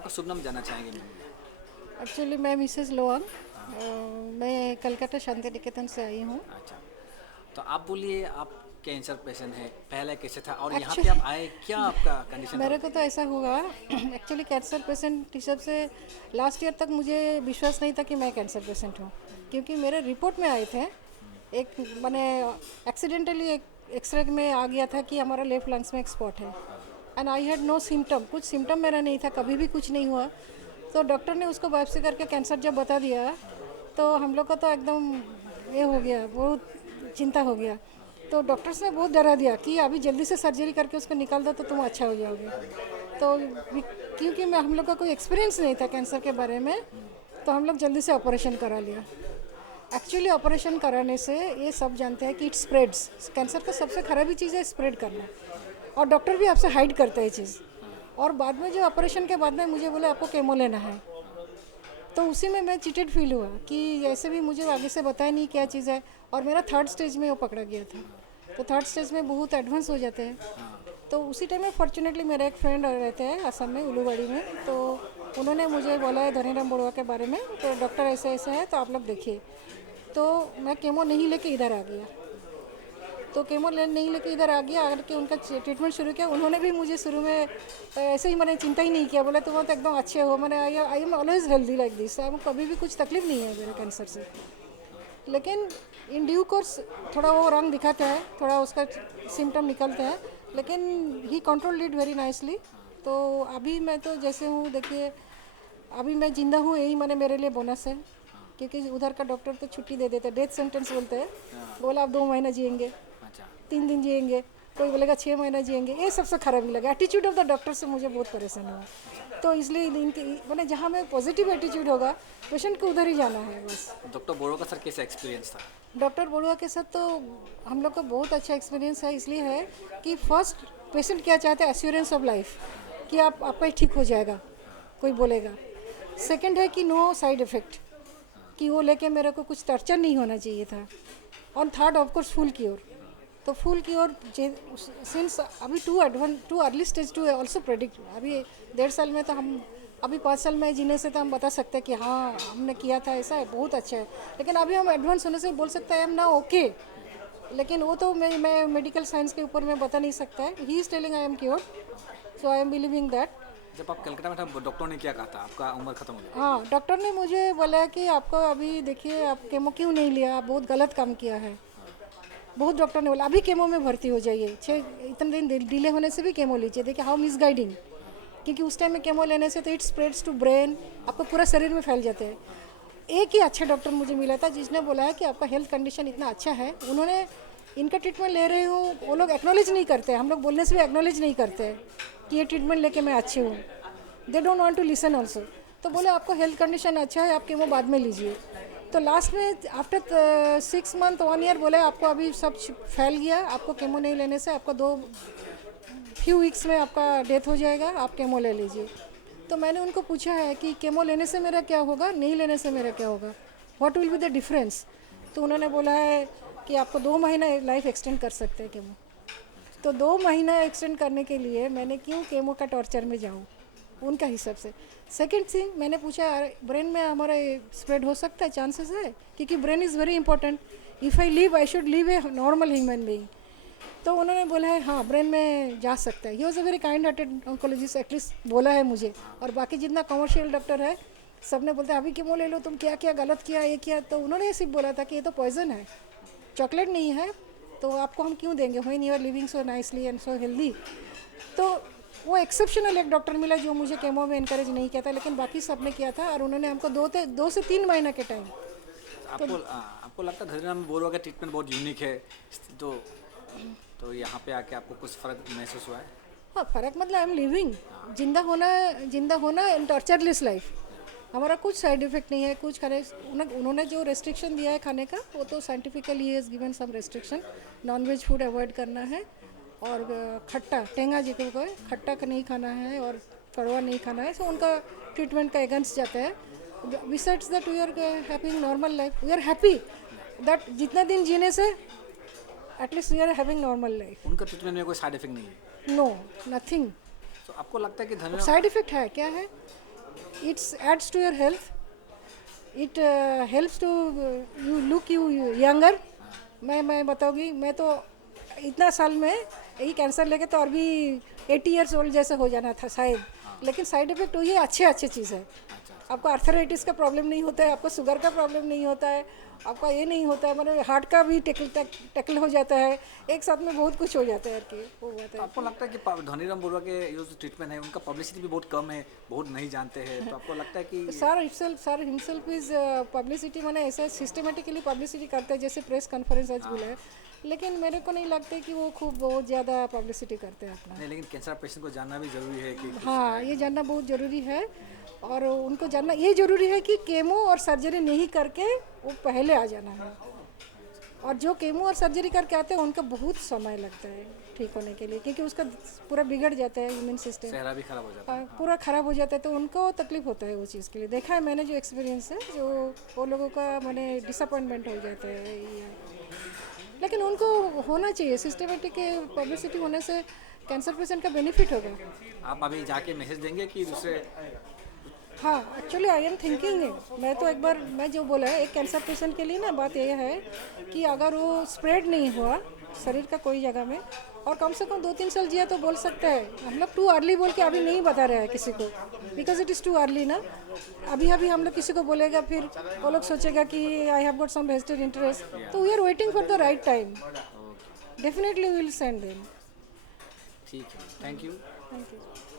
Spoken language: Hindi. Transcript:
आपका शुभ नाम जानना चाहेंगे मैम? एक्चुअली मैं मिसेस लोअन, मैं कलकत्ता शांति निकेतन से आई हूँ। अच्छा, तो आप बोलिए, आप कैंसर पेशेंट हैं, पहले कैसे था और यहाँ पे आप एक्चुअली आए, क्या आपका कंडीशन था? मेरे को तो ऐसा हुआ एक्चुअली कैंसर पेशेंट हिसाब से लास्ट ईयर तक मुझे विश्वास नहीं था कि मैं कैंसर पेशेंट हूँ, क्योंकि मेरे रिपोर्ट में आए थे एक मैंने एक्सीडेंटली एक एक्सरे में आ गया था कि हमारा लेफ्ट लंग्स में एक स्पॉट है and I had no symptom, कुछ सिम्टम मेरा नहीं था, कभी भी कुछ नहीं हुआ। तो डॉक्टर ने उसको बायोप्सी करके कैंसर जब बता दिया तो हम लोग का तो एकदम ये हो गया, बहुत चिंता हो गया। तो डॉक्टर्स ने बहुत डरा दिया कि अभी जल्दी से सर्जरी करके उसको निकाल दो तो तुम अच्छा हो जाओगे। तो क्योंकि मैं हम लोग का कोई एक्सपीरियंस नहीं था कैंसर के बारे में, तो हम लोग जल्दी से ऑपरेशन करा लिया। एक्चुअली ऑपरेशन कराने से ये सब जानते हैं कि इट स्प्रेड्स, कैंसर का सबसे खराबी चीज़ है स्प्रेड करना, और डॉक्टर भी आपसे हाइड करता है ये चीज़। और बाद में जो ऑपरेशन के बाद में मुझे बोले आपको केमो लेना है, तो उसी में मैं चीटेड फील हुआ कि ऐसे भी मुझे आगे से बताया नहीं क्या चीज़ है, और मेरा थर्ड स्टेज में वो पकड़ा गया था। तो थर्ड स्टेज में बहुत एडवांस हो जाते हैं। तो उसी टाइम में फॉर्चुनेटली मेरा एक फ्रेंड रहते हैं असम में उलूबाड़ी में, तो उन्होंने मुझे बोला है धनीराम बड़ुआ के बारे में, तो डॉक्टर ऐसे ऐसे है तो आप लोग देखिए। तो मैं केमो नहीं लेके इधर आ गया, तो केमो नहीं लेके इधर आ गया, आकर के उनका ट्रीटमेंट शुरू किया। उन्होंने भी मुझे शुरू में ऐसे ही मैंने चिंता ही नहीं किया, बोला तुम तो एकदम अच्छे हो, मैंने I am always healthy like this, कभी भी कुछ तकलीफ नहीं है मेरे कैंसर से। लेकिन इन ड्यू कोर्स थोड़ा वो रंग दिखाता है, थोड़ा उसका सिम्टम निकलते हैं, लेकिन ही कंट्रोल इट वेरी नाइसली। तो अभी मैं तो जैसे हूँ देखिए, अभी मैं जिंदा हूँ यही मैंने मेरे लिए बोनस है, क्योंकि उधर का डॉक्टर तो छुट्टी दे देते, डेथ सेंटेंस बोलते हैं। बोला आप 2 महीना जिएंगे, अच्छा, 3 दिन जिएंगे, कोई बोलेगा 6 महीना जिएंगे। ये सबसे खराबी लगा, एटीट्यूड ऑफ द डॉक्टर से मुझे बहुत परेशान हुआ। तो इसलिए इनकी मैंने जहाँ में पॉजिटिव एटीट्यूड होगा पेशेंट को उधर ही जाना है बस। डॉक्टर बोरो का सर कैसा एक्सपीरियंस था? डॉक्टर बड़ुआ के साथ तो हम लोग का बहुत अच्छा एक्सपीरियंस है, इसलिए है कि फर्स्ट पेशेंट क्या चाहते हैं, एश्योरेंस ऑफ लाइफ, कि आप आपका ही ठीक हो जाएगा, कोई बोलेगा। सेकंड है कि नो साइड इफ़ेक्ट, कि वो लेके मेरे को कुछ टर्चर नहीं होना चाहिए था। और third of course full cure. तो फुल क्योर सिंस अभी too early stage to also predict, अभी 1.5 साल में तो हम, अभी 5 साल में जीने से तो हम बता सकते हैं कि हाँ हमने किया था ऐसा है, बहुत अच्छा है। लेकिन अभी हम एडवांस होने से बोल सकते हैं हम ना ओके, लेकिन वो तो मैं मेडिकल साइंस के ऊपर में बता नहीं सकता है। He is telling I am cure, so I am believing that. जब आप कलकत्ता में था डॉक्टर ने क्या कहा था, आपका उम्र खत्म हो गया? हाँ, डॉक्टर ने मुझे बोला कि आपको अभी देखिए आप केमो क्यों नहीं लिया, आप बहुत गलत काम किया है। बहुत डॉक्टर ने बोला अभी केमो में भर्ती हो जाइए, इतने दिन डिले होने से भी केमो लीजिए। देखिए हाउ मिसगाइडिंग, क्योंकि उस टाइम में केमो लेने से तो इट स्प्रेड्स टू ब्रेन, आपको पूरा शरीर में फैल जाते हैं। एक ही अच्छा डॉक्टर मुझे मिला था जिसने बोला है कि आपका हेल्थ कंडीशन इतना अच्छा है, उन्होंने इनका ट्रीटमेंट ले रही हूँ, वो लोग एक्नॉलेज नहीं करते, हम लोग बोलने से भी एक्नॉलेज नहीं करते कि ये ट्रीटमेंट लेके मैं अच्छी हूँ। They don't want to listen also. तो बोले आपको हेल्थ कंडीशन अच्छा है, आप केमो बाद में लीजिए। तो लास्ट में आफ्टर 6 मंथ 1 ईयर बोले आपको अभी सब फैल गया, आपको केमो नहीं लेने से आपको 2 वीक्स में आपका डेथ हो जाएगा, आप केमो ले लीजिए। तो मैंने उनको पूछा है कि केमो लेने से मेरा क्या होगा, नहीं लेने से मेरा क्या होगा, what will be the difference. तो उन्होंने बोला है कि आपको 2 महीना लाइफ एक्सटेंड कर सकते हैं केमो। तो 2 महीना एक्सटेंड करने के लिए मैंने क्यों केमो का टॉर्चर में जाऊँ उनका हिसाब से। सेकंड थिंग मैंने पूछा ब्रेन में हमारा स्प्रेड हो सकता है, चांसेस है, क्योंकि brain is very important, if I live I should live a normal human being. तो उन्होंने बोला है हाँ ब्रेन में जा सकता है। He was a very kind hearted oncologist, at least बोला है मुझे। और बाकी जितना कमर्शियल डॉक्टर है सब ने बोलते हैं अभी केमो ले लो, तुम क्या क्या गलत किया, ये किया। तो उन्होंने सिर्फ बोला था कि ये तो पॉइजन है, चॉकलेट नहीं है, तो आपको हम क्यों देंगे when you are living so nicely and so healthy. तो वो एक्सेप्शनल एक डॉक्टर मिला जो मुझे केमो में इनकरेज नहीं किया था, लेकिन बाकी सब ने किया था। और उन्होंने हमको 2 से 3 महीना के टाइम। आपको लगता है धनीराम बोरो का ट्रीटमेंट बहुत यूनिक है, तो तो यहाँ पे आके आपको कुछ फ़र्क महसूस हुआ है? हाँ, फ़र्क मतलब आई एम लिविंग, जिंदा होना एंड टॉर्चरलेस लाइफ। हमारा कुछ साइड इफ़ेक्ट नहीं है, कुछ खाने उन्होंने जो रेस्ट्रिक्शन दिया है खाने का वो तो scientifically is given some restriction. Non veg food avoid करना है, और खट्टा टेंगा जी को खट्टा का नहीं खाना है, और कड़वा नहीं खाना है। सो उनका ट्रीटमेंट का अगेंस्ट जाता है। Besides that we are having normal life, we are happy that जितना दिन जीने से at least we are having normal life. उनका ट्रीटमेंट में कोई साइड इफेक्ट नहीं है? No, nothing. तो आपको लगता है कि धनीराम साइड इफ़ेक्ट है क्या है, it's adds to your health, it helps to you look you younger. मैं बताऊँगी, मैं तो इतना साल में यही कैंसर लेके तो और भी 80 ईयर्स ओल्ड जैसे हो जाना था शायद, लेकिन साइड इफ़ेक्ट वही अच्छे चीज़ है। आपको आर्थराइटिस का प्रॉब्लम नहीं होता है, आपको शुगर का प्रॉब्लम नहीं होता है, आपका ये नहीं होता है, मतलब हार्ट का भी टैकल हो जाता है, एक साथ में बहुत कुछ हो जाता है यार कि वो बात है। आपको लगता है कि धनीराम बोरवा के जो ट्रीटमेंट है उनका पब्लिसिटी भी बहुत कम है, बहुत नहीं जानते हैं, तो आपको लगता है कि सर हिमसेल्फ इज पब्लिसिटी, मैंने ऐसा सिस्टमेटिकली पब्लिसिटी करते हैं जैसे प्रेस कॉन्फ्रेंस आज बोला है, लेकिन मेरे को नहीं लगता कि वो खूब बहुत ज़्यादा पब्लिसिटी करते हैं अपना। नहीं, लेकिन कैंसर पेशेंट को जानना भी जरूरी है कि हाँ, ये जानना बहुत ज़रूरी है, और उनको जानना ये ज़रूरी है कि केमो और सर्जरी नहीं करके वो पहले आ जाना है, और जो केमो और सर्जरी करके आते हैं उनका बहुत समय लगता है ठीक होने के लिए, क्योंकि उसका पूरा बिगड़ जाता है इम्यून सिस्टम, चेहरा भी खराब हो जाता है। पूरा ख़राब हो जाता है, तो उनको तकलीफ होता है वो चीज़ के लिए। देखा है मैंने, जो एक्सपीरियंस है, जो वो लोगों का मैंने डिसअपॉइंटमेंट हो जाता है लेकिन उनको होना चाहिए सिस्टमेटिक पब्लिसिटी होने से कैंसर पेशेंट का बेनिफिट होगा। आप अभी जाके मैसेज देंगे कि दूसरे हाँ, एक्चुअली आई एम थिंकिंग, मैं तो एक बार मैं जो बोला है, एक कैंसर पेशेंट के लिए ना बात यह है कि अगर वो स्प्रेड नहीं हुआ शरीर का कोई जगह में, और कम से कम 2-3 साल जिया तो बोल सकता है। हम लोग टू अर्ली बोल के अभी नहीं बता रहे हैं किसी को, because it is too early ना। अभी हम लोग किसी को बोलेगा, फिर वो लोग सोचेगा कि I have got some vested interest, तो we are waiting for the right time, definitely we will send them. ठीक है, थैंक यू। Thank you.